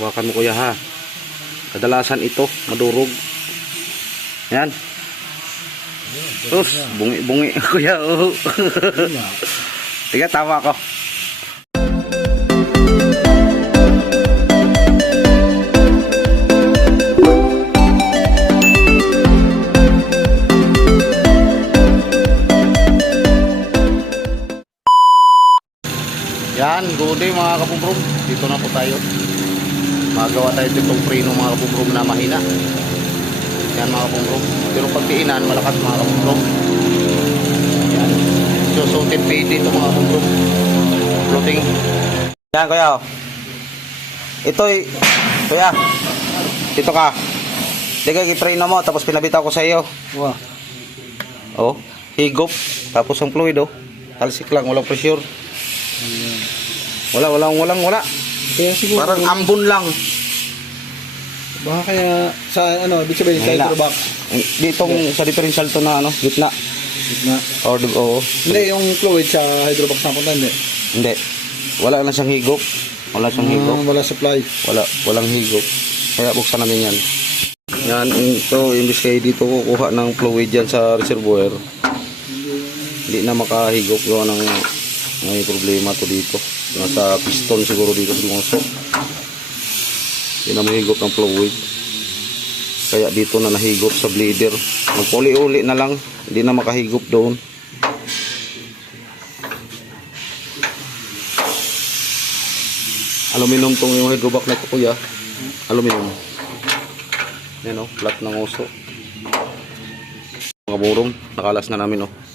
Hawakan mo kuya ha. Kadalasan ito, madurog. Yan. Sus, bungi-bungi kuya. Oh. Tiga, tama ako. Yan, good day mga kapubrom. Dito na po tayo. Magawa tayo ditong preno mga kapubrom na mahina. Yan mga kapubrom. Pero pag diinan, malakas mga kapubrom. Yan. Susutin pa dito mga kapubrom. Floating. Yan kuya. Ito'y, kuya. Dito ka. Diga, gipreno mo, tapos pinabitaw ko sa iyo. Wah. Oh, higop. Tapos ang fluid oh. Talsik lang, walang pressure. Wala, walang, walang, wala. Kaya siguro, Parang ambon lang. baka kaya sa ano, ibig sabihin sa Mahina. hydrobox. Ditong sa differential to na ano, gitna. Na. Or di- oo. Hindi, yung fluid sa hydrobox na punta, hindi. Hindi. Wala na siyang higop. Wala siyang higop. Ah, wala supply. Wala, walang higop. Kaya buksan namin yan. Yan, ito, imbis kayo dito kukuha ng fluid yan sa reservoir. Hindi na makahigop. Gawa ng may problema to dito. Nasa piston siguro dito sa ngoso. Hindi na mahigop ng fluid. Kaya dito na nahigop sa bleeder. Magpuli-uli na lang. Hindi na makahigop doon. Aluminum tong yung hydrovac na ito kuya. Aluminum. Yan o, flat ng oso. Mga burong, nakalas na namin o.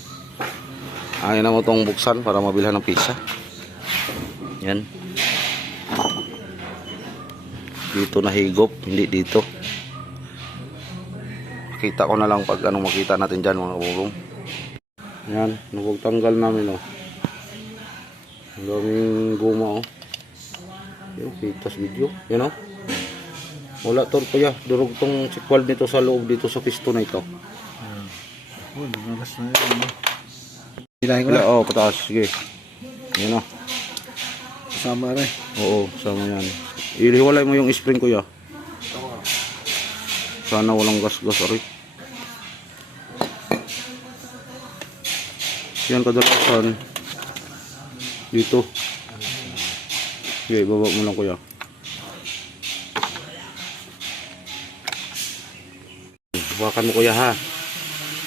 Ayaw na mo itong buksan para mabilhan ng pizza. Yan. Dito nahigop, hindi dito. Kita ko na lang pag anong makita natin dyan mga burong. Yan, nagtanggal namin o. Ang daming guma o. Yung kita sa video. Yan o. Wala to kuya. Durog tong sikwal nito sa loob dito sa pisto na ito. Oh, lumagas na yun. ano. Hilahin ko na. oh, pataas. Sige. Yan o. Kasama rin. Oo, sama yan. Iliwalay mo yung spring kuya. Sana walang gas-gas ari. Yan kadalasan. Dito. Okay, baba mo lang kuya. Hawakan mo kuya ha.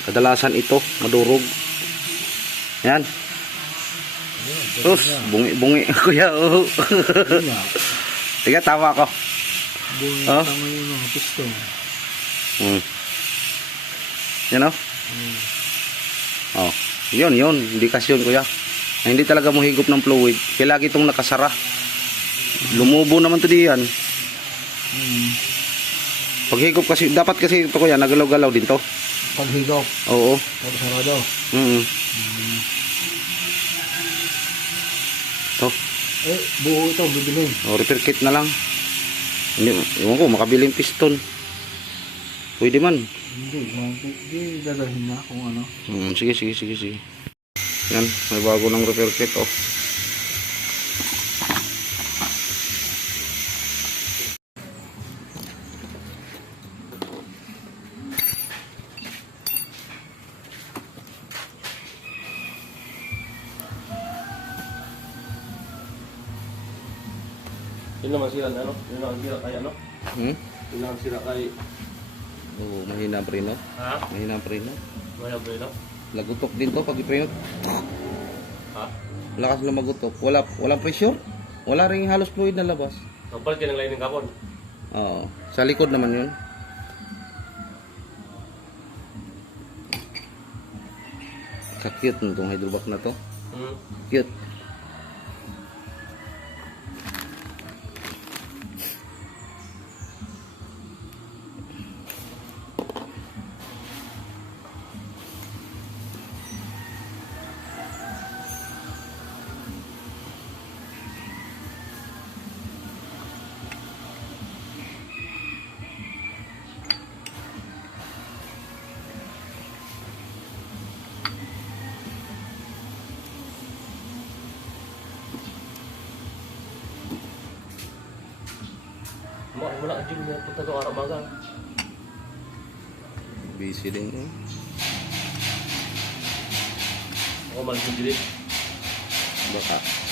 Kadalasan ito, madurog. Yan. Sus, bungi-bungi kuya. Oh. Tiga, tawa ako. Buhay Oh. tama yung mga pisto. Hmm. Yan o. Oh. Yun, yun. Indikasyon kuya. Na hindi talaga mo higop ng fluid. Kaya lagi itong nakasara. Lumubo naman to diyan. Hmm. Pag higop kasi, dapat kasi ito kuya, nagalaw-galaw din to. Paghigop. Oo. Tapos sarado. Mm To. Eh, buo ito, bibilin. O, repair kit na lang. Hindi, ewan ko, makabiling piston. Pwede man. Hindi, hindi, dadalhin na kung ano. Hmm, sige, sige, sige, sige. Yan, may bago ng repair kit, oh. Yun naman sila ano? Yun naman sila kay ano? Hmm? Yun naman sila kay... Oo, mahina ang preno. Ha? Mahina ang preno. Maya ba yun? Lagutok din to pag ipreno. Ha? Lakas lang magutok. Wala, walang pressure. Wala ring halos fluid na labas. Nagpalit ka ng lining kapon. Oo. Sa likod naman yun. Ka-cute nitong hydrovac na to. Hmm. Cute. Gym niya punta doon araw maga. Busy din eh. Ako malis ng dilit. Baka.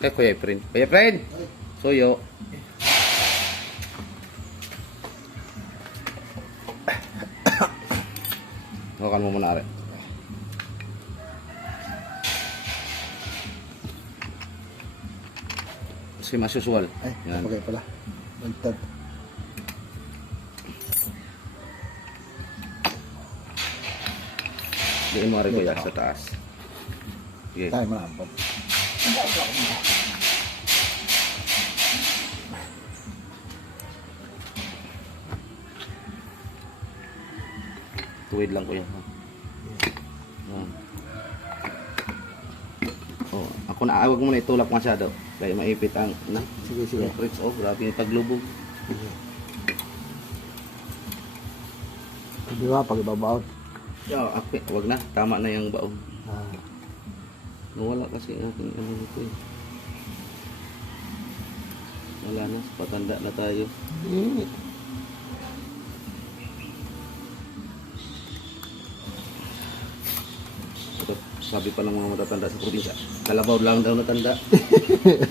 Eh, Kuya Efren. Kuya Efren! Suyo. Hawakan mo muna rin. Si mas usual. Ay, Yan. okay pala. Baliktad. Diin mo rin kuya sa taas. Sige. Tayo malambot. Tuwid lang kuya. Yan. Oh, ako na awag mo na itulak masyado. Kaya maipit ang na. Sige, sige. Fritz, oh, grabe yung paglubog. Hindi ba, pag ibabaon. Yeah, api, wag na. Tama na yung baon. Ah, Nawala kasi ang aking ano nito eh. Wala na, patanda na tayo. eh, sabi pa ng mga matatanda sa probinsya, kalabaw lang daw natanda.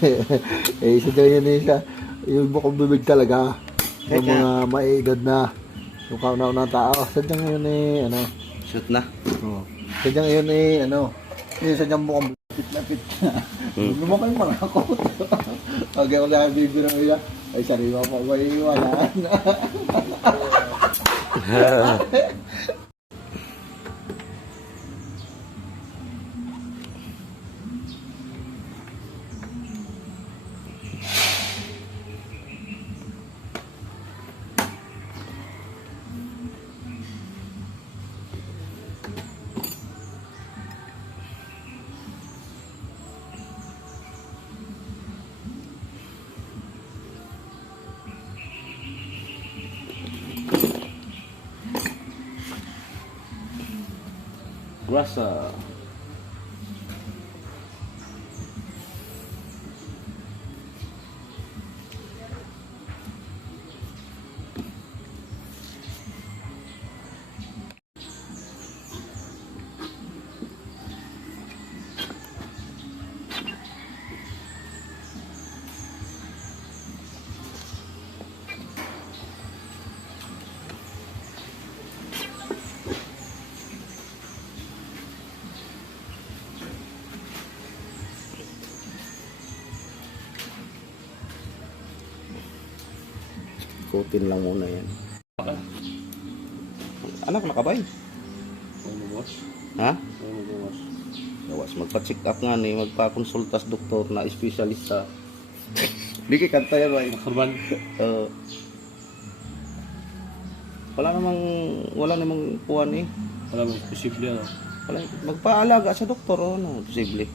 eh, isa daw eh, isa. Yung bukong bibig talaga. Yung Teka. mga maiedad na. Yung kauna-una tao. Sadyang ngayon eh, ano. Shoot na. Oh. Sadyang ngayon eh, ano. Yung sadyang bukong lapit-lapit na. Hmm. Lumakay lang ako. Pag ako lang bibiro ay sariwa pa ba iwalaan. Grasser. Ikutin lang muna yan. Anak, nakabay. Ha? Gawas, magpa-check up nga ni, magpa-consulta sa doktor na espesyalista. Di kay kanta yan, bay. Kurban. Uh, wala namang, wala namang kuwan eh. Wala mo specifically ano. Wala, magpaalaga sa doktor, ano, posible.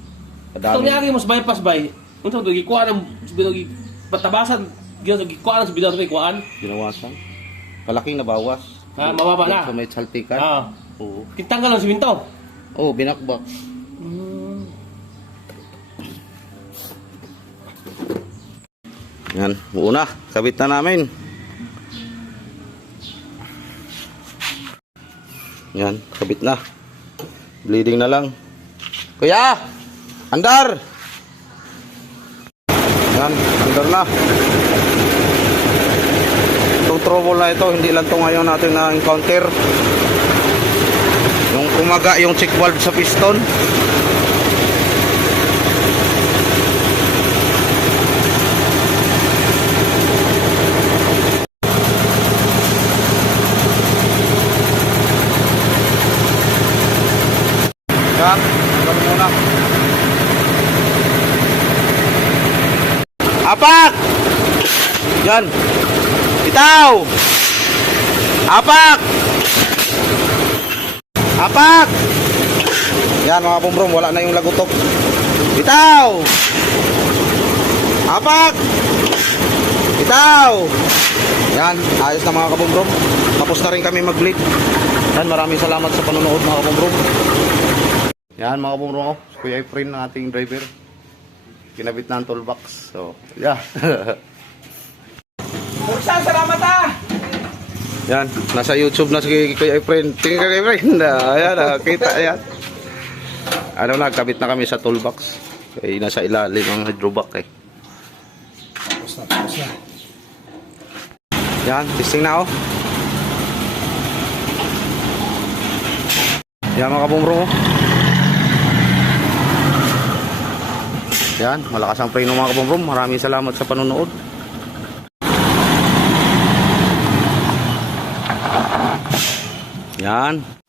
Ito Kadami. niya mas bypass bay. Unsa to gikuan ang binog patabasan gyud gikuan sa may kuan. Ginawasan. Kalaking nabawas. Ha, mababa na. Sa may saltikan. Ah, Oo. kitanggal lang siminto. Oo, binakbak. Yan, una, kabit na namin. Yan, kabit na. Bleeding na lang. Kuya! Andar! Yan, andar na. Itong trouble na ito, hindi lang ito ngayon natin na-encounter. Yung kumaga yung check valve sa piston. Yan, tanggal muna. Apak! Yan. Bitaw! Apak! Apak! Yan mga kabumbrong, wala na yung lagutok. Bitaw! Apak! Bitaw! Yan, ayos na mga kabumbrong. Tapos na rin kami mag-bleed. Yan, maraming salamat sa panonood mga kabumbrong. Yan mga kabumbrong, oh. Kuya Efrain ng ating driver. Kinabit na ang toolbox. So, yeah. Salamat ah! Yan, nasa YouTube na si Kuya Efrain. Tingin ka kay Efrain. Ah, Ayan, ah, kita, ayan. Ano na, kabit na kami sa toolbox. Kaya nasa ilalim ang hydrovac eh. Tapos na, tapos na. Yan, testing na oh. Yan mga kabumro oh. Yan, malakas ang preno mga kabumro. Maraming salamat sa panonood. Yan.